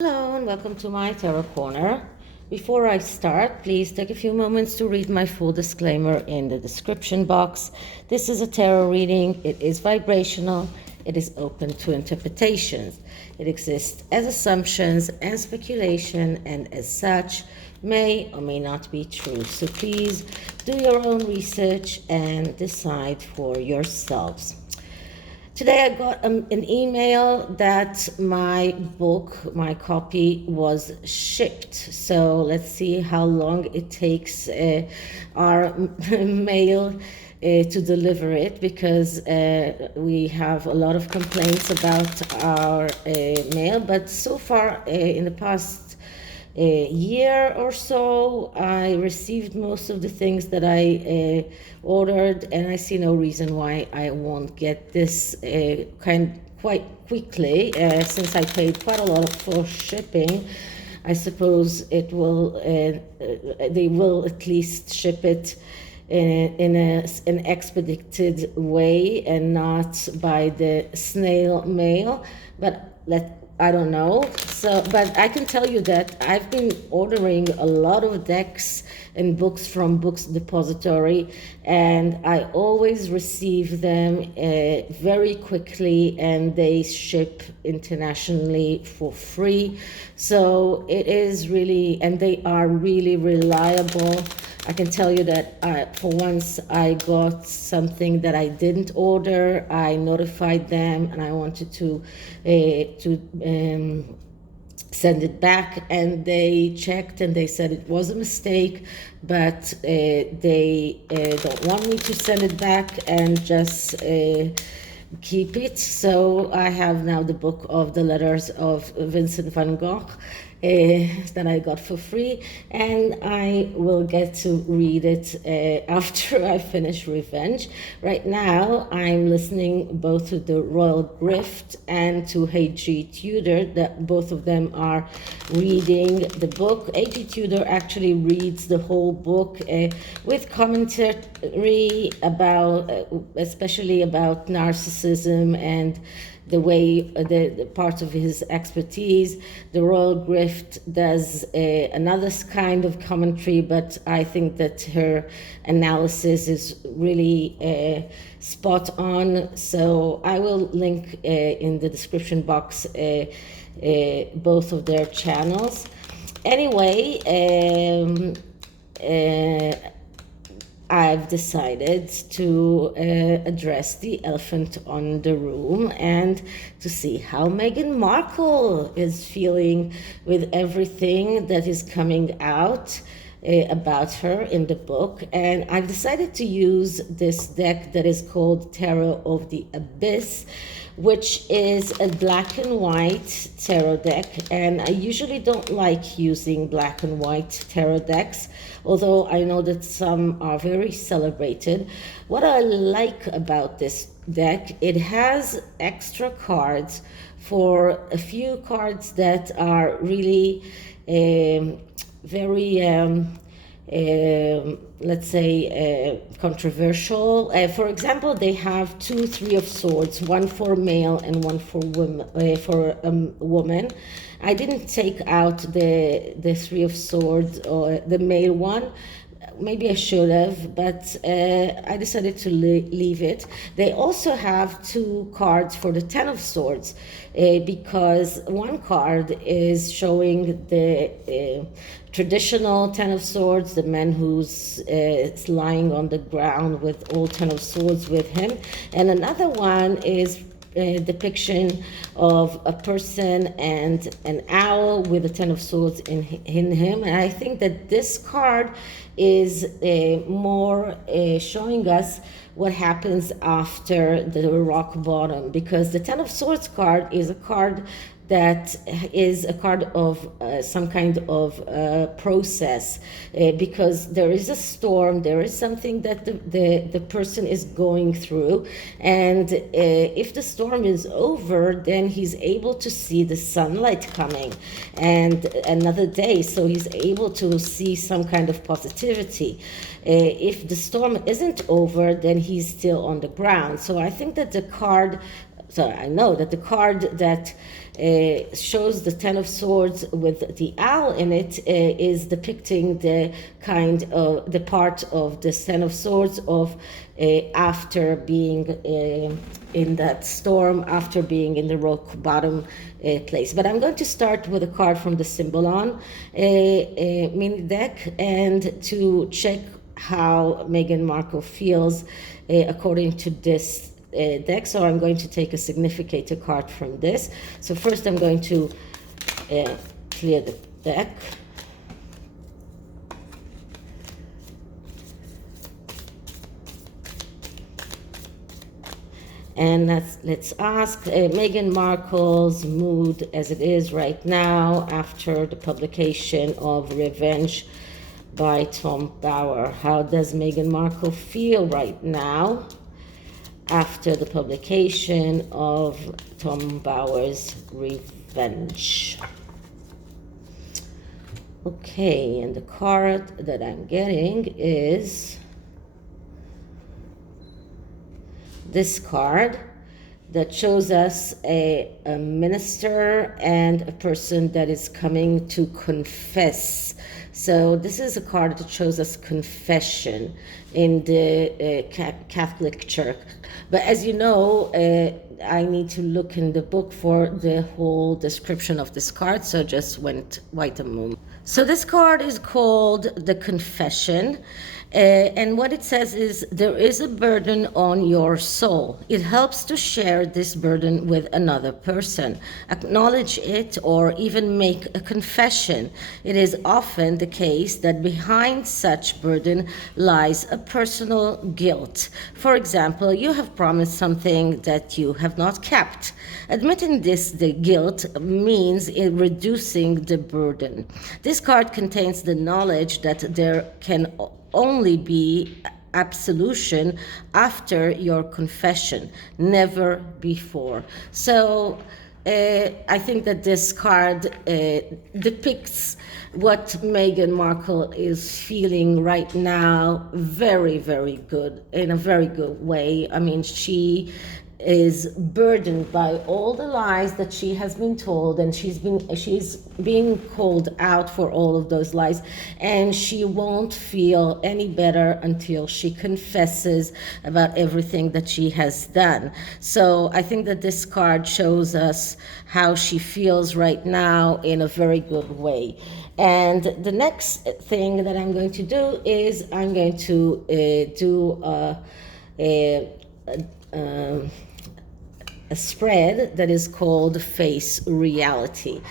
Hello and welcome to my Tarot Corner. Before I start, please take a few moments to read my full disclaimer in the description box. This is a tarot reading. It is vibrational. It is open to interpretations. It exists as assumptions and speculation, and as such may or may not be true. So please do your own research and decide for yourselves. Today I got an email that my book, my copy, was shipped. So let's see how long it takes our mail to deliver it, because we have a lot of complaints about our mail. But so far, in the past year or so, I received most of the things that I ordered, and I see no reason why I won't get this quite quickly, since I paid quite a lot for shipping. I suppose it will they will at least ship it in an expedited way and not by the snail mail, but I don't know. So, but I can tell you that I've been ordering a lot of decks and books from Books Depository, and I always receive them very quickly, and they ship internationally for free. So it is really, and they are really reliable. I can tell you that for once I got something that I didn't order. I notified them, and I wanted to send it back, and they checked and they said it was a mistake, but they don't want me to send it back and just keep it. So I have now the book of the letters of Vincent van Gogh that I got for free, and I will get to read it after I finish Revenge. Right now I'm listening both to the Royal Grift and to A.G. Tudor, that both of them are reading the book. A.G. Tudor actually reads the whole book with commentary about especially about narcissism and the way the part of his expertise. The Royal Grift does another kind of commentary, but I think that her analysis is really spot on. So I will link in the description box both of their channels. Anyway, I've decided to address the elephant on the room and to see how Meghan Markle is feeling with everything that is coming out about her in the book. And I've decided to use this deck that is called Tarot of the Abyss, which is a black and white tarot deck. And I usually don't like using black and white tarot decks, although I know that some are very celebrated. What I like about this deck, it has extra cards for a few cards that are really very let's say controversial. For example, they have 2 3 of swords, one for male and one for woman. I didn't take out the 3 of swords or the male one. Maybe I should have, but I decided to leave it. They also have 2 cards for the 10 of swords, because one card is showing the traditional 10 of swords, the man who's lying on the ground with all 10 of swords with him, and another one is a depiction of a person and an owl with a 10 of swords in him. And I think that this card is more showing us what happens after the rock bottom, because the 10 of swords card is a card that is a card of some kind of process, because there is a storm, there is something that the person is going through, and if the storm is over, then he's able to see the sunlight coming and another day, so he's able to see some kind of positivity. If the storm isn't over, then he's still on the ground. So I think that the card, so I know that the card that shows the Ten of Swords with the owl in it, is depicting the kind of the part of the Ten of Swords of after being in that storm, after being in the rock bottom place. But I'm going to start with a card from the SYMBOLON mini deck, and to check how Meghan Markle feels according to this deck. So I'm going to take a significator card from this. So first I'm going to clear the deck. And let's ask Meghan Markle's mood as it is right now after the publication of Revenge by Tom Bower. How does Meghan Markle feel right now after the publication of Tom Bower's Revenge? Okay, and the card that I'm getting is this card that shows us a minister and a person that is coming to confess. So this is a card that shows us confession in the Catholic Church. But as you know, I need to look in the book for the whole description of this card, so just wait a moment. So this card is called the Confession. And what it says is, there is a burden on your soul. It helps to share this burden with another person. Acknowledge it or even make a confession. It is often the case that behind such burden lies a personal guilt. For example, you have promised something that you have not kept. Admitting the guilt means reducing the burden. This card contains the knowledge that there can only be absolution after your confession, never before. So I think that this card depicts what Meghan Markle is feeling right now very, very good, in a very good way. I mean, she is burdened by all the lies that she has been told, and she's being called out for all of those lies, and she won't feel any better until she confesses about everything that she has done. So I think that this card shows us how she feels right now in a very good way. And the next thing that I'm going to do is I'm going to do a spread that is called Face Reality.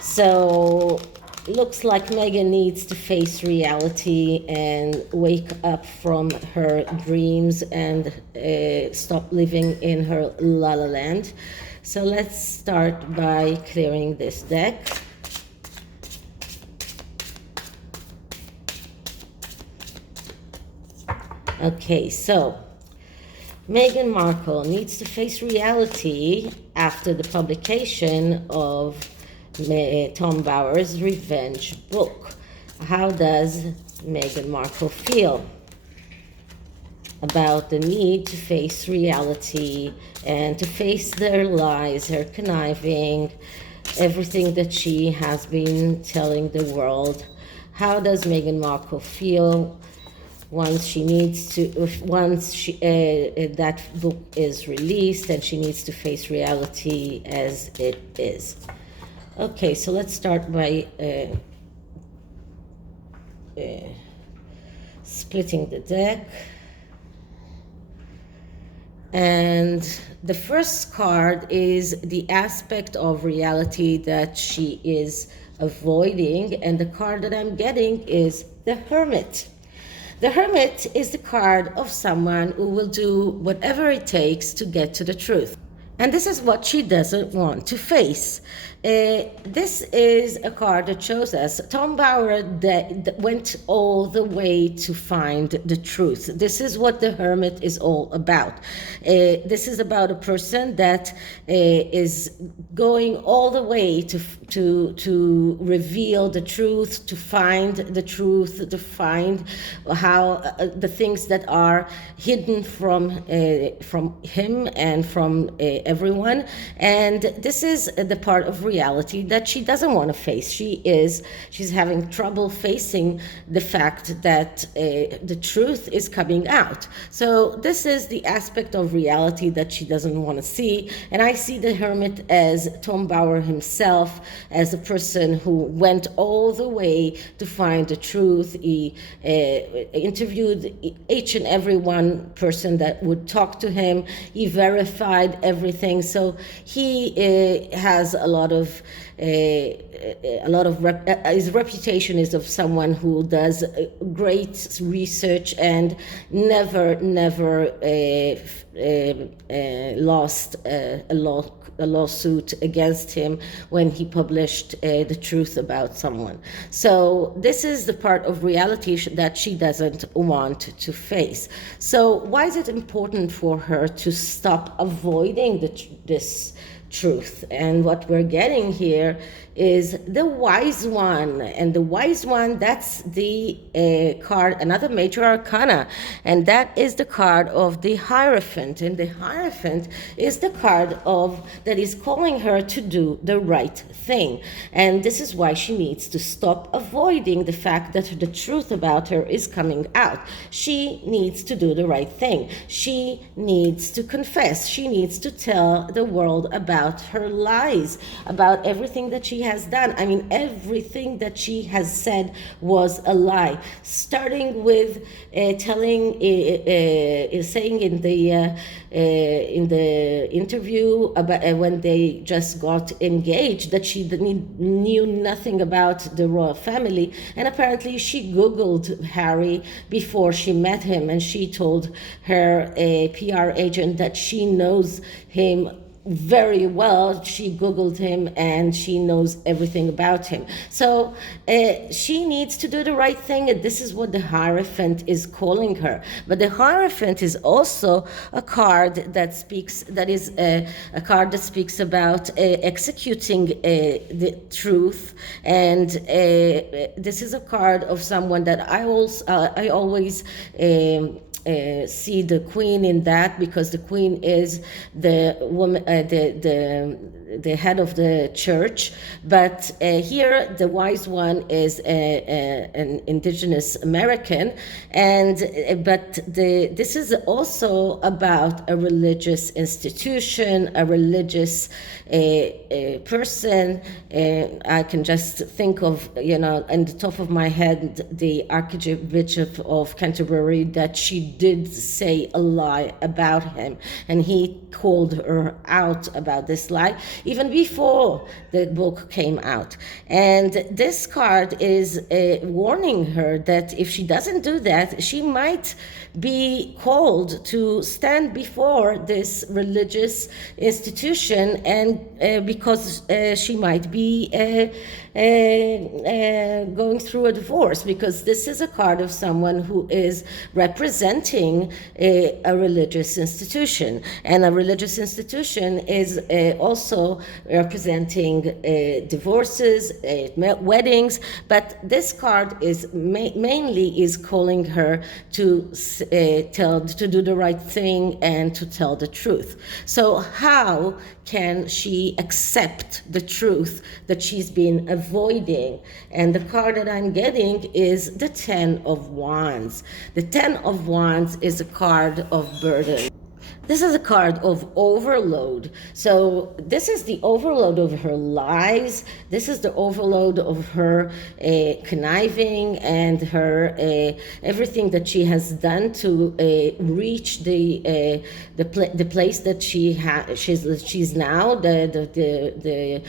So looks like Meghan needs to face reality and wake up from her dreams and stop living in her la la land. So let's start by clearing this deck. Okay, so Meghan Markle needs to face reality after the publication of Tom Bower's Revenge book. How does Meghan Markle feel about the need to face reality and to face their lies, her conniving, everything that she has been telling the world? How does Meghan Markle feel once that book is released and she needs to face reality as it is? Okay, so let's start by splitting the deck. And the first card is the aspect of reality that she is avoiding, and the card that I'm getting is the Hermit. The Hermit is the card of someone who will do whatever it takes to get to the truth. And this is what she doesn't want to face. This is a card that shows us Tom Bower that went all the way to find the truth. This is what the Hermit is all about. This is about a person that is going all the way to reveal the truth, to find the truth, to find how the things that are hidden from him and from everyone. And this is the part of reality that she doesn't want to face. She's having trouble facing the fact that the truth is coming out. So this is the aspect of reality that she doesn't want to see. And I see the Hermit as Tom Bauer himself, as a person who went all the way to find the truth. He interviewed each and every one person that would talk to him. He verified everything. So he has a lot of his reputation is of someone who does great research and never lost a lawsuit against him when he published the truth about someone. So this is the part of reality that she doesn't want to face. So why is it important for her to stop avoiding this truth? And what we're getting here is the Wise One. And the Wise One, that's the card, another major arcana, and that is the card of the Hierophant. And the Hierophant is the card that is calling her to do the right thing. And this is why she needs to stop avoiding the fact that the truth about her is coming out. She needs to do the right thing. She needs to confess. She needs to tell the world about her lies, about everything that she has done. I mean, everything that she has said was a lie, starting with saying in the interview about when they just got engaged that she knew nothing about the royal family, and apparently she Googled Harry before she met him, and she told her PR agent that she knows him very well. She Googled him and she knows everything about him. So she needs to do the right thing, and this is what the Hierophant is calling her. But the Hierophant is also a card that speaks about executing the truth. And this is a card of someone that I always see the Queen in that, because the Queen is the woman, the head of the church. But here the Wise One is an indigenous American, and this is also about a religious institution, a religious person. I can just think of, on the top of my head, the Archbishop of Canterbury, that she did say a lie about him, and he called her out about this lie even before the book came out. And this card is warning her that if she doesn't do that, she might be called to stand before this religious institution, and because she might be going through a divorce, because this is a card of someone who is representing a religious institution, and a religious institution is also representing divorces, weddings. But this card is mainly is calling her to do the right thing and to tell the truth. So how can she accept the truth that she's been avoiding? And the card that I'm getting is the Ten of Wands. The Ten of Wands is a card of burden. This is a card of overload. So this is the overload of her lies. This is the overload of her conniving and her everything that she has done to reach the place that she's now, the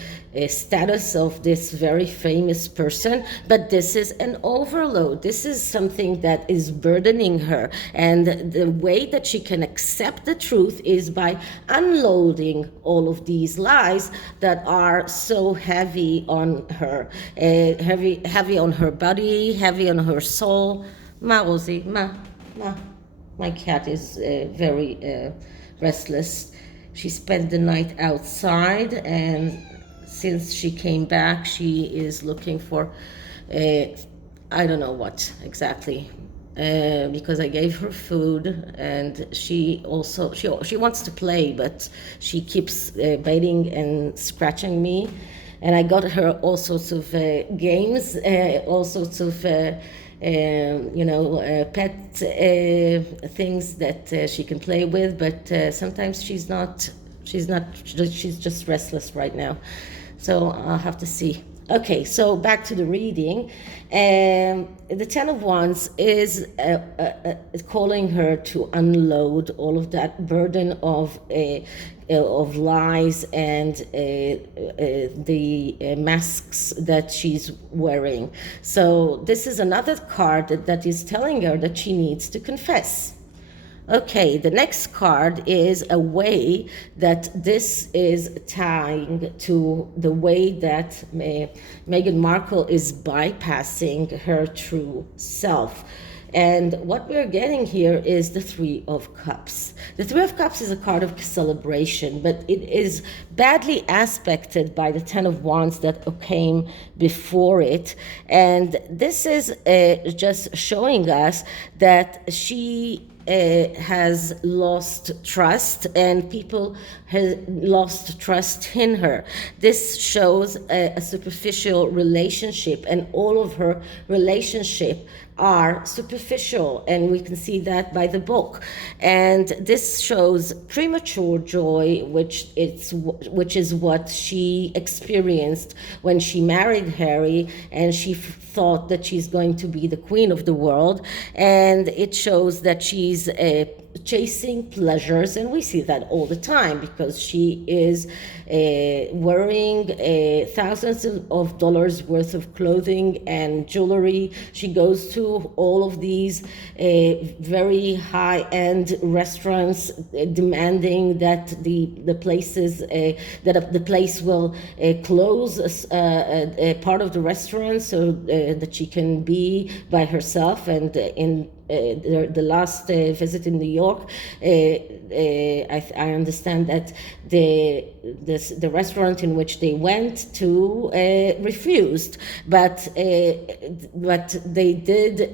status of this very famous person. But this is an overload. This is something that is burdening her, and the way that she can accept the truth is by unloading all of these lies that are so heavy on her, heavy on her body, heavy on her soul. Rosie, my cat is very restless. She spent the night outside, and since she came back, she is looking for I don't know what exactly. because I gave her food, and she wants to play, but she keeps biting and scratching me. And I got her all sorts of games, all sorts of pet things that she can play with. But sometimes she's just restless right now. So I'll have to see. Okay, so back to the reading. The Ten of Wands is calling her to unload all of that burden of lies and the masks that she's wearing. So this is another card that is telling her that she needs to confess. Okay, the next card is a way that this is tying to the way that Meghan Markle is bypassing her true self. And what we're getting here is the Three of Cups. The Three of Cups is a card of celebration, but it is badly aspected by the Ten of Wands that came before it. And this is just showing us that she has lost trust, and people have lost trust in her. This shows a superficial relationship, and all of her relationship are superficial, and we can see that by the book. And this shows premature joy, which is what she experienced when she married Harry, and she thought that she's going to be the queen of the world. And it shows that she's chasing pleasures, and we see that all the time because she is wearing thousands of dollars worth of clothing and jewelry. She goes to all of these very high-end restaurants, demanding that the places that the place will close a part of the restaurant so that she can be by herself. And in the last visit in New York, I understand that the restaurant in which they went to refused, but they did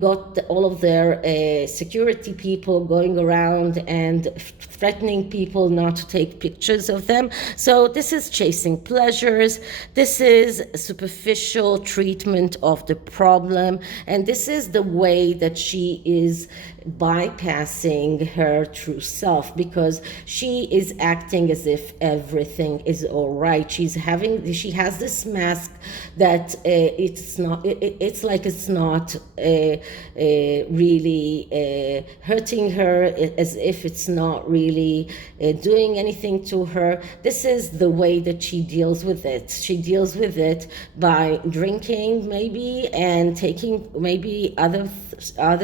got all of their security people going around and threatening people not to take pictures of them. So this is chasing pleasures. This is superficial treatment of the problem. And this is the way that she is bypassing her true self, because she is acting as if everything is all right. She has this mask that it's not, it's like it's not really hurting her, as if it's not really doing anything to her. This is the way that she deals with it. She deals with it by drinking maybe, and taking maybe other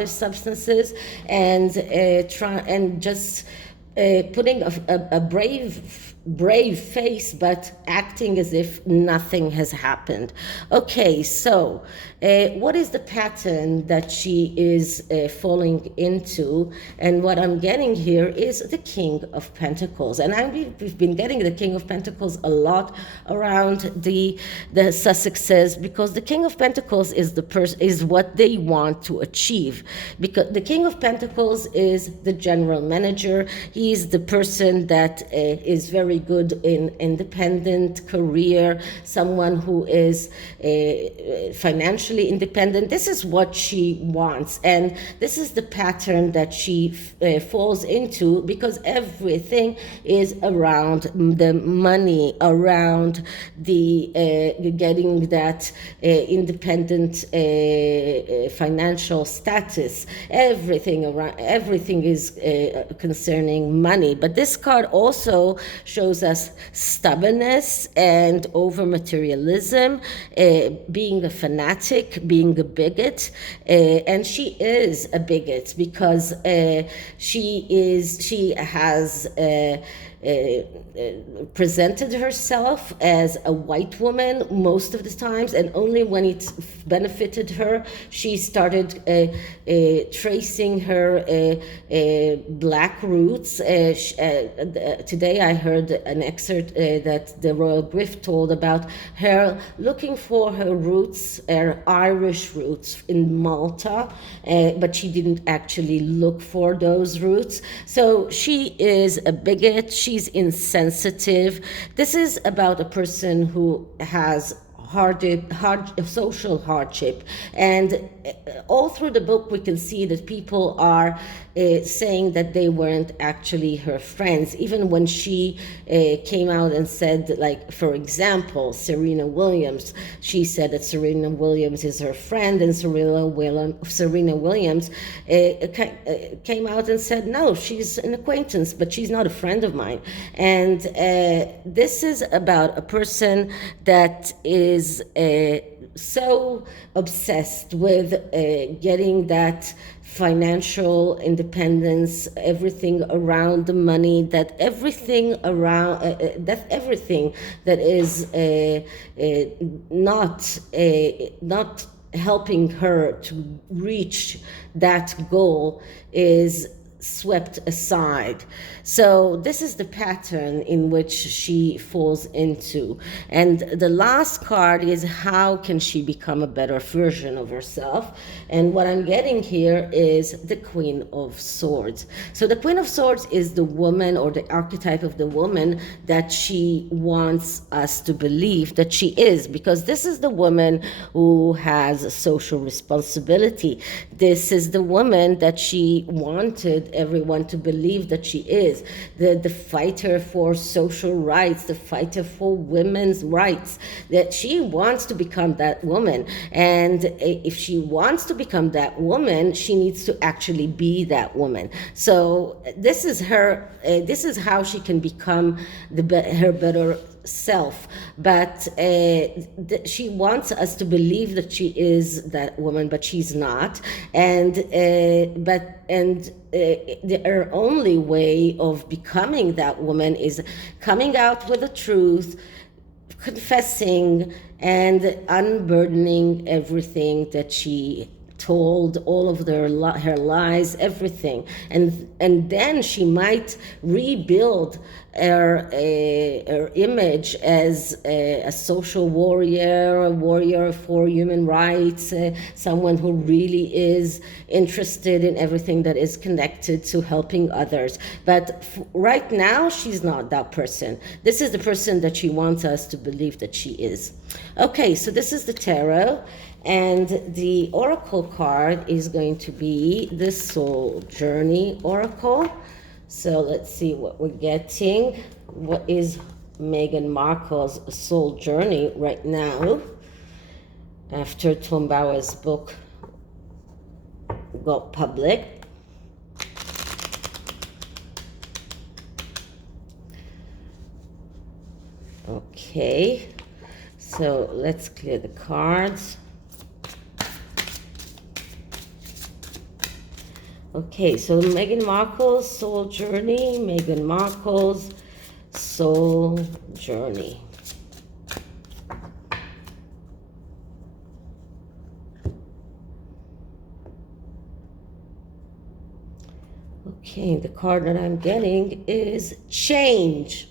substances, and just putting a brave face, but acting as if nothing has happened. Okay, so what is the pattern that she is falling into? And what I'm getting here is the King of Pentacles. And we've been getting the King of Pentacles a lot around the Sussexes, because the King of Pentacles is what they want to achieve. Because the King of Pentacles is the general manager. He's the person that is very good in independent career, someone who is financially independent. This is what she wants, and this is the pattern that she falls into, because everything is around the money, around the getting that independent financial status. Everything is concerning money. But this card also shows us stubbornness and over materialism, being a fanatic, being a bigot, and she is a bigot because she has presented herself as a white woman most of the times, and only when it benefited her, she started tracing her black roots. Today I heard an excerpt that the Royal Griff told about her looking for her roots, her Irish roots in Malta, but she didn't actually look for those roots. So she is a bigot, she's insensitive. This is about a person who has hard social hardship, and all through the book we can see that people are saying that they weren't actually her friends, even when she came out and said, like, for example, Serena Williams, she said that Serena Williams is her friend, and Serena Williams came out and said, no, she's an acquaintance, but she's not a friend of mine. And this is about a person that is so obsessed with getting that financial independence, everything around the money, that everything around everything that is not helping her to reach that goal is swept aside. So this is the pattern in which she falls into. And the last card is, how can she become a better version of herself? And what I'm getting here is the Queen of Swords. So the Queen of Swords is the woman, or the archetype of the woman that she wants us to believe that she is, because this is the woman who has a social responsibility. This is the woman that she wanted everyone to believe that she is, the fighter for social rights, the fighter for women's rights, that she wants to become that woman. And if she wants to become that woman, she needs to actually be that woman. So this is her, this is how she can become her better self. But she wants us to believe that she is that woman, but she's not. And her only way of becoming that woman is coming out with the truth, confessing, and unburdening everything that she told, all of her lies, everything. And then she might rebuild her image as a social warrior, a warrior for human rights, someone who really is interested in everything that is connected to helping others. But right now, she's not that person. This is the person that she wants us to believe that she is. Okay, so this is the tarot. And the oracle card is going to be the Soul Journey Oracle. So let's see what we're getting. What is Meghan Markle's soul journey right now after Tom Bauer's book got public? Okay, so let's clear the cards. Okay, so Meghan Markle's soul journey, Meghan Markle's soul journey. Okay, the card that I'm getting is change.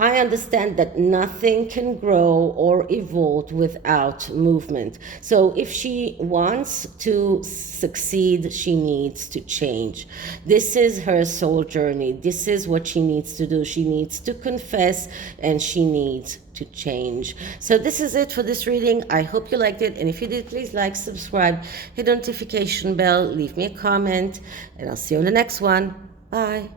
I understand that nothing can grow or evolve without movement. So if she wants to succeed, she needs to change. This is her soul journey. This is what she needs to do. She needs to confess, and she needs to change. So this is it for this reading. I hope you liked it. And if you did, please like, subscribe, hit the notification bell, leave me a comment, and I'll see you on the next one. Bye.